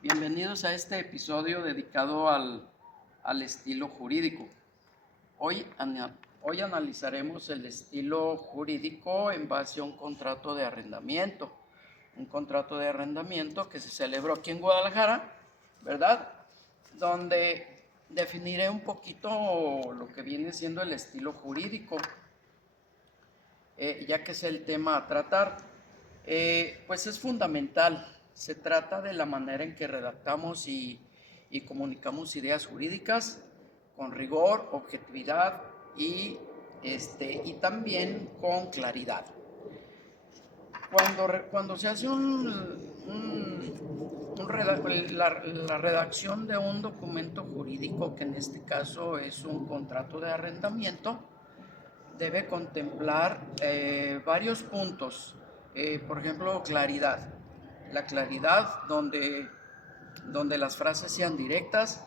Bienvenidos a este episodio dedicado al estilo jurídico. Hoy, hoy analizaremos el estilo jurídico en base a un contrato de arrendamiento. Un contrato de arrendamiento que se celebró aquí en Guadalajara, ¿verdad? Donde definiré un poquito lo que viene siendo el estilo jurídico, ya que es el tema a tratar. Pues es fundamental. Se trata de la manera en que redactamos y comunicamos ideas jurídicas con rigor, objetividad y también con claridad. Cuando se hace la redacción de un documento jurídico, que en este caso es un contrato de arrendamiento, debe contemplar varios puntos. Por ejemplo, claridad. La claridad donde las frases sean directas,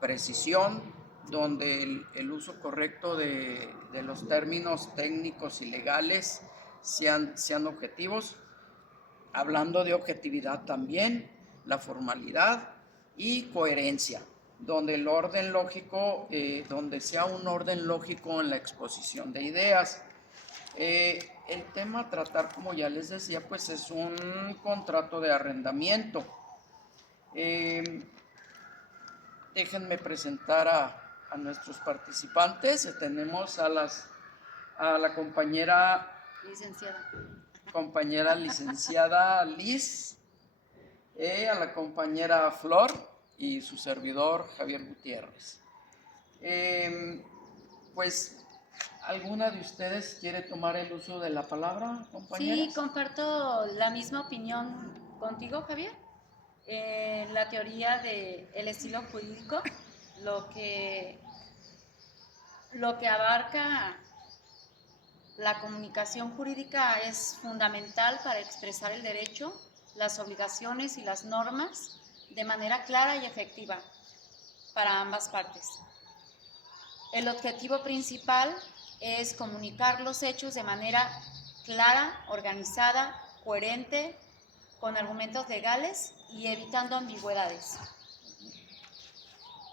precisión, donde el uso correcto de los términos técnicos y legales sean objetivos. Hablando de objetividad también, la formalidad y coherencia, donde el orden lógico, donde sea un orden lógico en la exposición de ideas. El tema a tratar, como ya les decía, pues es un contrato de arrendamiento. Déjenme presentar a nuestros participantes. Tenemos a la compañera licenciada Liz, a la compañera Flor y su servidor Javier Gutiérrez. Pues, ¿alguna de ustedes quiere tomar el uso de la palabra, compañeras? Sí, comparto la misma opinión contigo, Javier. La teoría del estilo jurídico, lo que abarca la comunicación jurídica es fundamental para expresar el derecho, las obligaciones y las normas de manera clara y efectiva para ambas partes. El objetivo principal es comunicar los hechos de manera clara, organizada, coherente, con argumentos legales y evitando ambigüedades.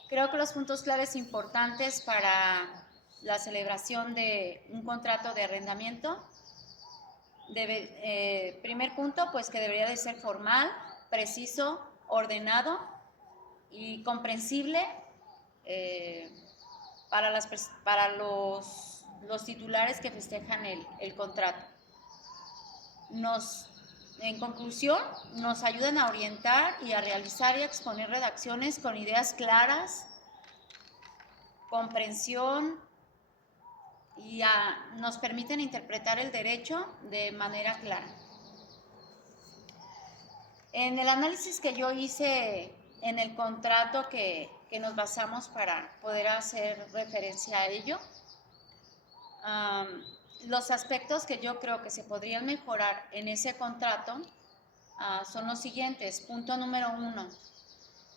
Creo que los puntos claves importantes para la celebración de un contrato de arrendamiento, primer punto, pues que debería de ser formal, preciso, ordenado y comprensible para los titulares que festejan el contrato. En conclusión, nos ayudan a orientar y a realizar y a exponer redacciones con ideas claras, comprensión y nos permiten interpretar el derecho de manera clara. En el análisis que yo hice en el contrato que nos basamos para poder hacer referencia a ello, los aspectos que yo creo que se podrían mejorar en ese contrato son los siguientes. Punto número 1,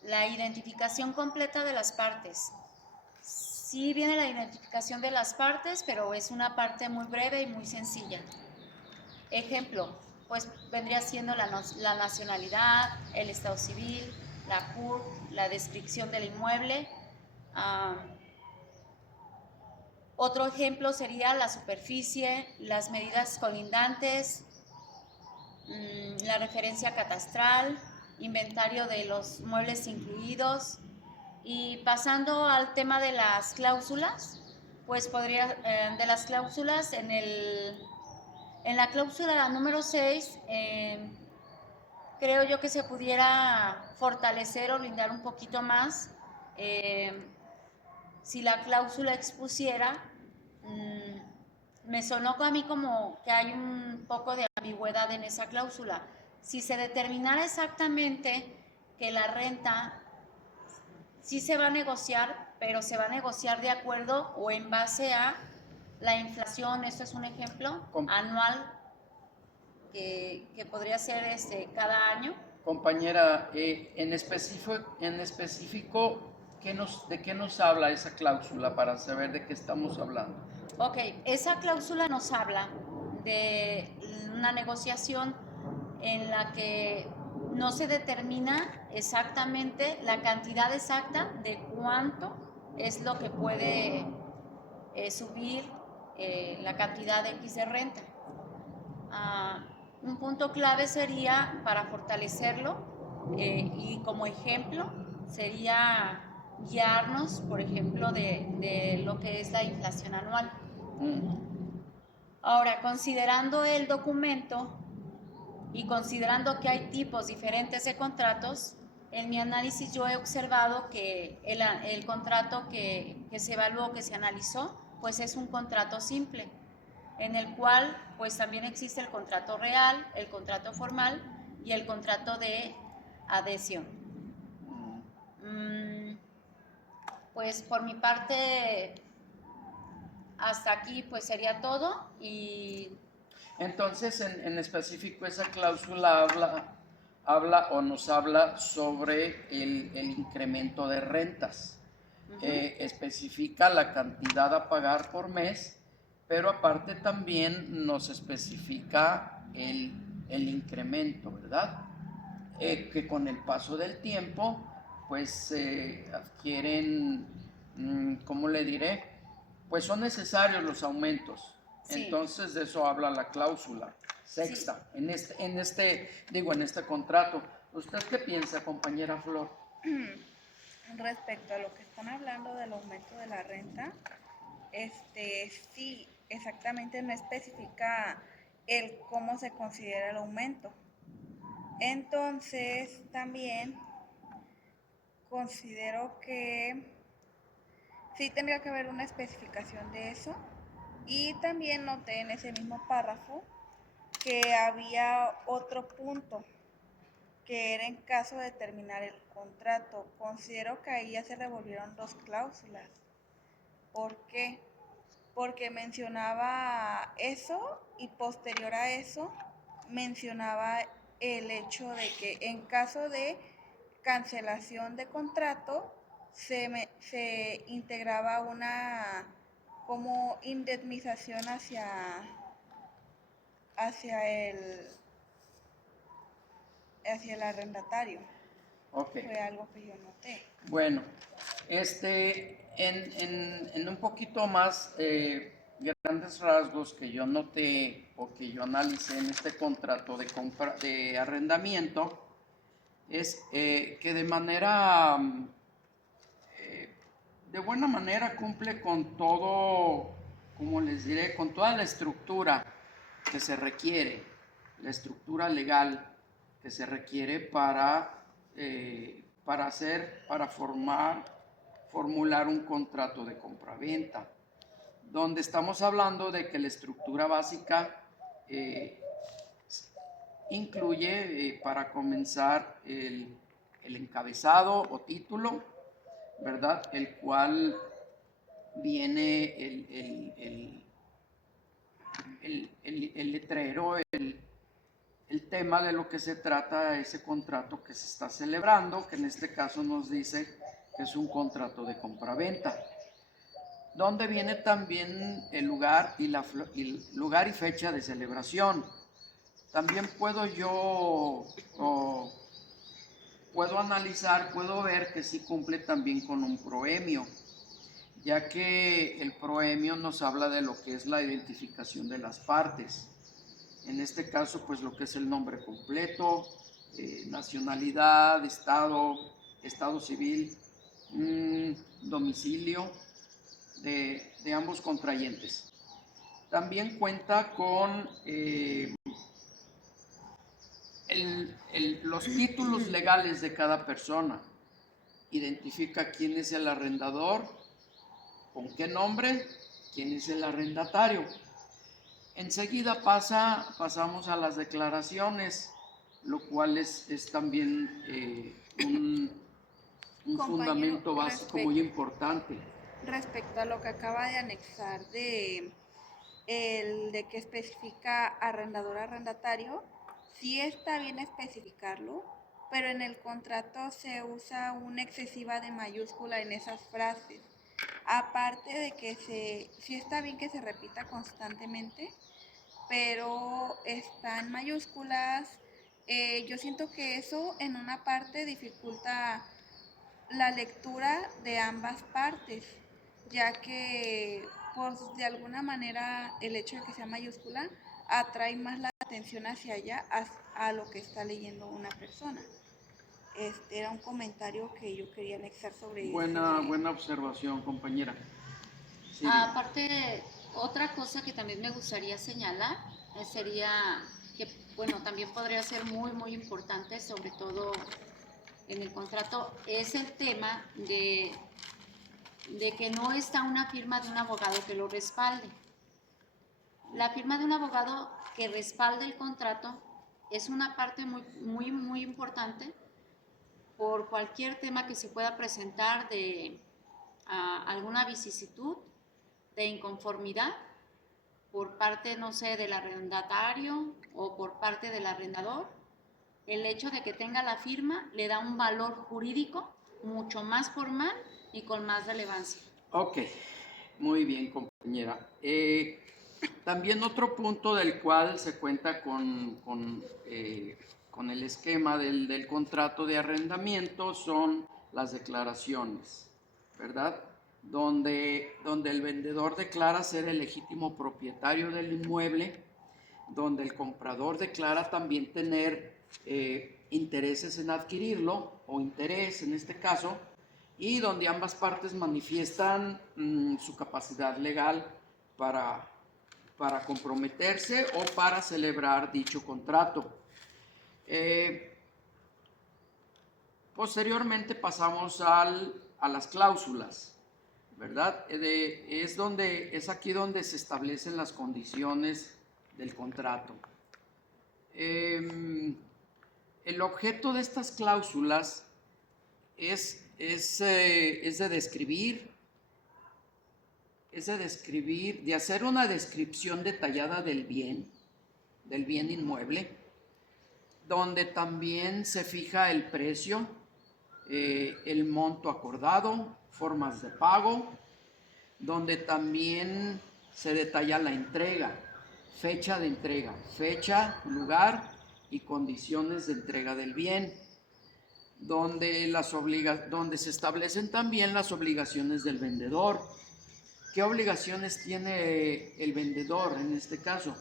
la identificación completa de las partes. Sí viene la identificación de las partes, pero es una parte muy breve y muy sencilla. Ejemplo, pues vendría siendo la nacionalidad, el estado civil, la CURP, la descripción del inmueble. Otro ejemplo sería la superficie, las medidas colindantes, la referencia catastral, inventario de los muebles incluidos. Y pasando al tema de las cláusulas, pues de las cláusulas, en la cláusula número 6, creo yo que se pudiera fortalecer o brindar un poquito más si la cláusula expusiera. Me sonó a mí como que hay un poco de ambigüedad en esa cláusula. Si se determinara exactamente que la renta sí se va a negociar, pero se va a negociar de acuerdo o en base a la inflación, esto es un ejemplo, anual, que podría ser cada año. Compañera, en específico, ¿de qué nos habla esa cláusula para saber de qué estamos hablando? Ok, esa cláusula nos habla de una negociación en la que no se determina exactamente la cantidad exacta de cuánto es lo que puede subir la cantidad X de renta. Un punto clave sería, para fortalecerlo, y como ejemplo, sería guiarnos, por ejemplo, de lo que es la inflación anual. Ahora, considerando el documento y considerando que hay tipos diferentes de contratos, en mi análisis yo he observado que el contrato que se evaluó, que se analizó, pues es un contrato simple, en el cual pues también existe el contrato real, el contrato formal y el contrato de adhesión. Pues por mi parte hasta aquí pues sería todo. Y entonces en específico esa cláusula habla o nos habla sobre el incremento de rentas. Especifica la cantidad a pagar por mes, pero aparte también nos especifica el incremento, ¿verdad? Que con el paso del tiempo pues adquieren, ¿cómo le diré? Pues son necesarios los aumentos. Sí. Entonces de eso habla la cláusula sexta, sí. en este contrato. ¿Usted qué piensa, compañera Flor? Respecto a lo que están hablando del aumento de la renta, sí, exactamente no especifica el cómo se considera el aumento. Entonces, también considero que sí tendría que haber una especificación de eso. Y también noté en ese mismo párrafo que había otro punto, que era en caso de terminar el contrato. Considero que ahí ya se revolvieron dos cláusulas. ¿Por qué? Porque mencionaba eso y posterior a eso mencionaba el hecho de que en caso de cancelación de contrato se integraba una como indemnización hacia el arrendatario. Okay. Fue algo que yo noté. Bueno, en un poquito más grandes rasgos que yo noté o que yo analicé en este contrato de compra de arrendamiento es que de buena manera cumple con todo, como les diré, con toda la estructura que se requiere, la estructura legal que se requiere para formular un contrato de compraventa, donde estamos hablando de que la estructura básica incluye para comenzar el encabezado o título, ¿verdad? El cual viene el letrero, el tema de lo que se trata ese contrato que se está celebrando, que en este caso nos dice que es un contrato de compraventa, donde viene también el lugar y fecha de celebración. También puedo analizar, puedo ver que sí cumple también con un proemio, ya que el proemio nos habla de lo que es la identificación de las partes. En este caso, pues lo que es el nombre completo, nacionalidad, estado civil, domicilio de ambos contrayentes. También cuenta con los títulos legales de cada persona. Identifica quién es el arrendador, con qué nombre, quién es el arrendatario. Enseguida pasamos a las declaraciones, lo cual es también un fundamento básico muy importante. Respecto a lo que acaba de anexar de que especifica arrendador-arrendatario, sí está bien especificarlo, pero en el contrato se usa una excesiva de mayúscula en esas frases. Aparte de que sí está bien que se repita constantemente, pero está en mayúsculas, Yo siento que eso en una parte dificulta la lectura de ambas partes, ya que pues, de alguna manera el hecho de que sea mayúscula atrae más la atención hacia allá, a lo que está leyendo una persona. Este era un comentario que yo quería anexar sobre Buena observación, compañera. Sí. Aparte, otra cosa que también me gustaría señalar sería que, bueno, también podría ser muy, muy importante, sobre todo en el contrato, es el tema de que no está una firma de un abogado que lo respalde. La firma de un abogado que respalde el contrato es una parte muy, muy, muy importante por cualquier tema que se pueda presentar de alguna vicisitud, de inconformidad por parte, no sé, del arrendatario o por parte del arrendador. El hecho de que tenga la firma le da un valor jurídico mucho más formal y con más relevancia. Ok, muy bien, compañera. También otro punto del cual se cuenta con el esquema del contrato de arrendamiento son las declaraciones, ¿verdad? Donde el vendedor declara ser el legítimo propietario del inmueble, donde el comprador declara también tener intereses en adquirirlo, o interés en este caso, y donde ambas partes manifiestan su capacidad legal para comprometerse o para celebrar dicho contrato. Posteriormente pasamos a las cláusulas, ¿verdad? Es aquí donde se establecen las condiciones del contrato. El objeto de estas cláusulas es de describir, de hacer una descripción detallada del bien inmueble, donde también se fija el precio, el monto acordado, formas de pago, donde también se detalla la entrega, fecha de entrega, fecha, lugar y condiciones de entrega del bien, donde se establecen también las obligaciones del vendedor. ¿Qué obligaciones tiene el vendedor en este caso?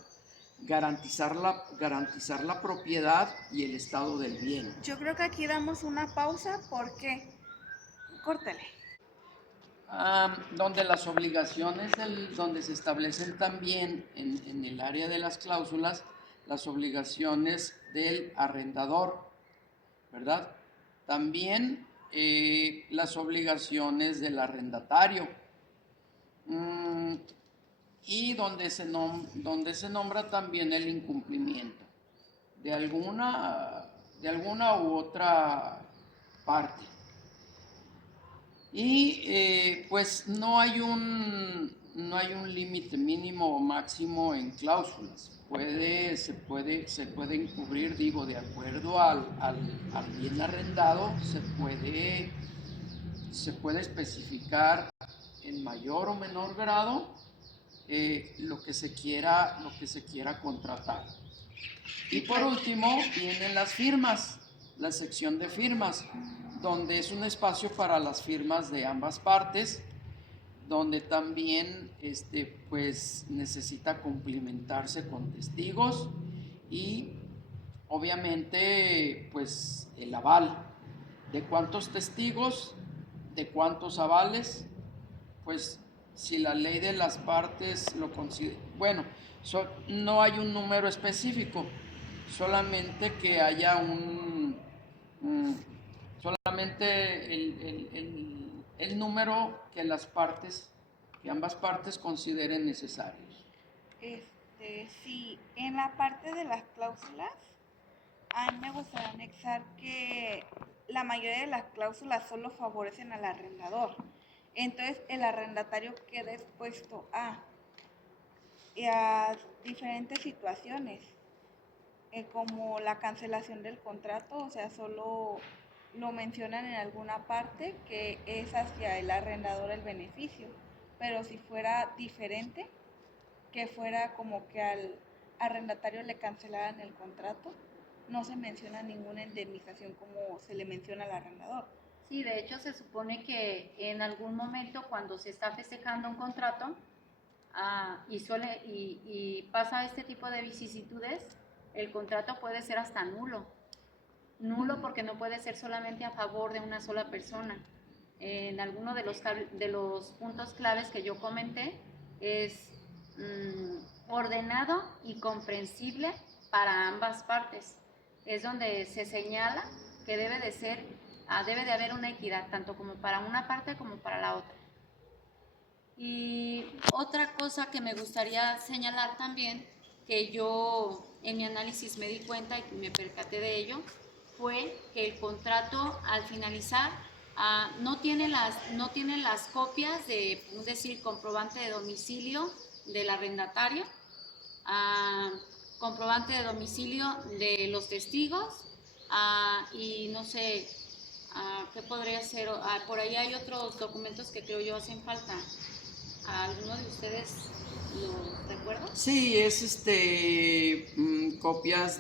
Garantizar la propiedad y el estado del bien. Yo creo que aquí damos una pausa porque... Córtale. Donde las obligaciones, donde se establecen también en el área de las cláusulas, las obligaciones del arrendador, ¿verdad? También las obligaciones del arrendatario. Y donde se nombra también el incumplimiento de alguna u otra parte. Y pues no hay un límite mínimo o máximo en cláusulas. Se pueden cubrir, digo, de acuerdo al bien arrendado, se puede especificar en mayor o menor grado lo que se quiera contratar. Y por último vienen las firmas, la sección de firmas, donde es un espacio para las firmas de ambas partes, donde también pues necesita cumplimentarse con testigos y obviamente pues el aval. ¿De cuántos testigos? ¿De cuántos avales? Pues si la ley de las partes lo considera, bueno, no hay un número específico, solamente que haya solamente el número que ambas partes consideren necesarios. Sí, en la parte de las cláusulas, a mí me gustaría anexar que la mayoría de las cláusulas solo favorecen al arrendador. Entonces, el arrendatario queda expuesto a diferentes situaciones, como la cancelación del contrato, o sea, solo lo mencionan en alguna parte que es hacia el arrendador el beneficio, pero si fuera diferente, que fuera como que al arrendatario le cancelaran el contrato, no se menciona ninguna indemnización como se le menciona al arrendador. Sí, de hecho se supone que en algún momento cuando se está festejando un contrato y pasa este tipo de vicisitudes, el contrato puede ser hasta nulo. Nulo porque no puede ser solamente a favor de una sola persona. En alguno de los puntos claves que yo comenté es ordenado y comprensible para ambas partes. Es donde se señala que debe de haber una equidad, tanto como para una parte como para la otra. Y otra cosa que me gustaría señalar también, que yo en mi análisis me di cuenta y me percaté de ello, fue que el contrato al finalizar no tiene las copias de, es decir, comprobante de domicilio del arrendatario, comprobante de domicilio de los testigos y no sé qué podría ser. Por ahí hay otros documentos que creo yo hacen falta. ¿Alguno de ustedes lo recuerda? Sí, es copias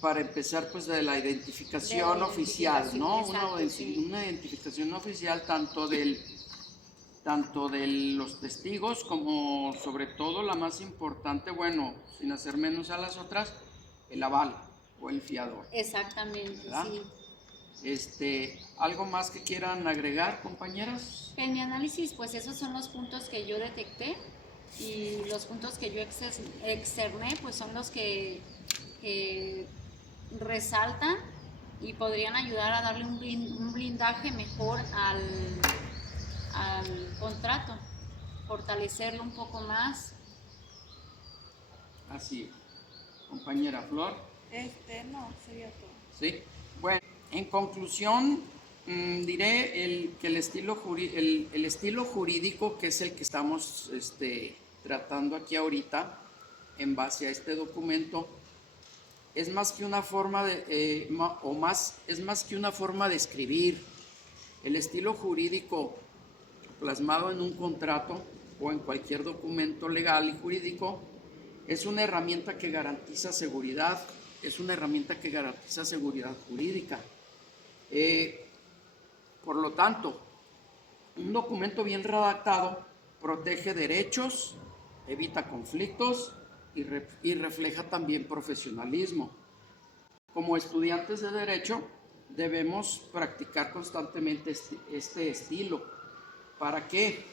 para empezar, pues de la identificación oficial, ¿no? Exacto, sí. Una identificación oficial tanto de los testigos como sobre todo la más importante, bueno, sin hacer menos a las otras, el aval o el fiador. Exactamente, ¿Verdad? sí. ¿Algo más que quieran agregar, compañeras? En mi análisis, pues esos son los puntos que yo detecté y los puntos que yo externé, pues son los que resaltan y podrían ayudar a darle un blindaje mejor al contrato, fortalecerlo un poco más. Así, compañera Flor. No, sería todo. Sí. Bueno, en conclusión, diré que el estilo jurídico, que es el que estamos tratando aquí ahorita, en base a este documento, es más que una forma es más que una forma de escribir. El estilo jurídico plasmado en un contrato o en cualquier documento legal y jurídico es una herramienta que garantiza seguridad, jurídica. Por lo tanto, un documento bien redactado protege derechos, evita conflictos y refleja también profesionalismo. Como estudiantes de Derecho, debemos practicar constantemente este estilo. ¿Para qué?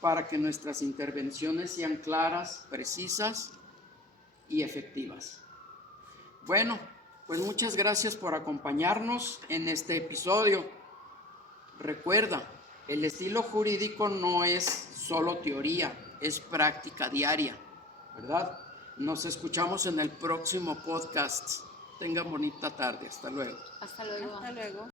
Para que nuestras intervenciones sean claras, precisas y efectivas. Bueno, pues muchas gracias por acompañarnos en este episodio. Recuerda, el estilo jurídico no es solo teoría, es práctica diaria, ¿verdad? Nos escuchamos en el próximo podcast. Tengan bonita tarde. Hasta luego. Hasta luego. Hasta luego.